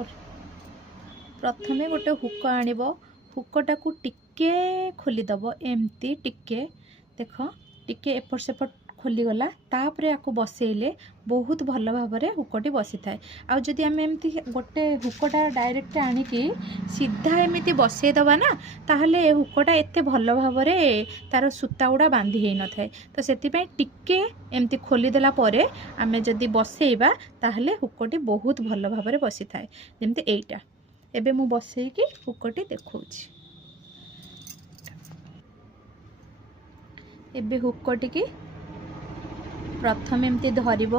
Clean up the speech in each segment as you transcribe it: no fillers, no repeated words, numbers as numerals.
प्रथमे गोटे हुक आनिब हुकटा को टिके खोलीदब एमती टिके देख टिके एपट सेपट खोलीगला तापरे आपको बसैले बहुत भल भाव में हुकटी बसी थाए। आउ जदि आम एमती गोटे हुकटा डायरेक्ट आनिकी सीधा एमती बसईदबा ना ताहले ए हुकटा एते भल भाव में तार सूता गुड़ा बांधी हो न थाए। तो सेतिपई टिके एमती खोलीदेला परे आमे जदि बसईबा ताहले हुकटी बहुत भल भाव में बसी थाए। जेमती एइटा एबे मु बसईकी हुकटी देखौछि। एबे हुकटी की प्रथम एमती धरिब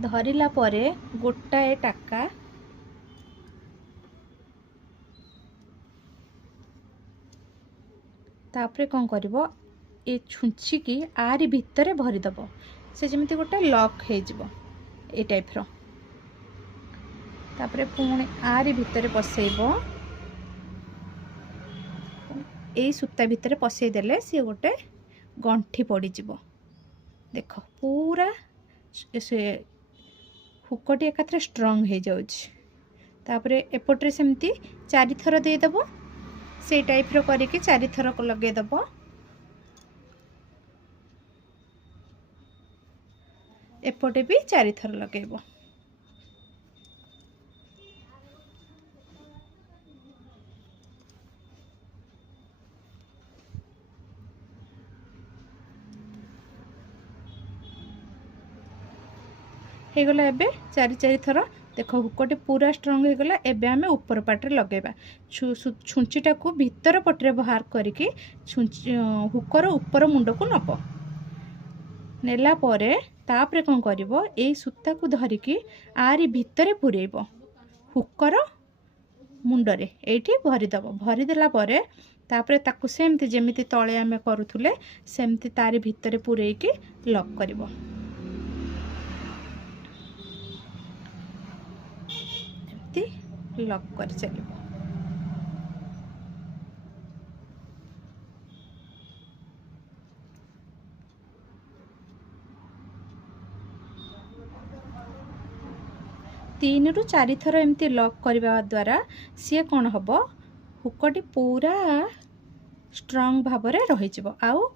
धरिला परे गोटाए टाका तापरे कौन करिवो ए छुंची की आरी भितरे भरिदब से जमिति गोटे लॉक हे जिवो ए टाइप रो। तापरे पुणी आरी भितरे पसैबो ए सूता भितरे पसई देले सी गोटे गंठी पड़ी जिवो। देख पूरा से हुकटी एकाथरे स्ट्रंग हो जाउछि। तापरे एपट्रे सेमती 4 थर देदेब से टाइप रो करिके 4 थर लगेदेब। एपटे भी 4 थर लगेब। हो गला एबे 4 थर देख हुकटी पूरा स्ट्रंग हो गला। एबे आमे ऊपर पाटे लगेबा छुंचीटा को भीतर पटरे बाहर करिके हुकर ऊपर मुंड को नब नेला परे तापरे कौन करिवो ए सूता को धरिकी आरी भितरे पुरेइबो हुकर मुंडरे एठी भरिदब। भरिदेला परे तापरे ताकु सेमती जेमिति तळे आमे करूथुले सेमती तारी भितरे पुरेइकी लॉक करिवो। लॉक कर चलिए। तीन रु 4 थर एमती लॉक करने द्वारा सी कौन हम हुकटी पूरा स्ट्रंग भाव में रही आउ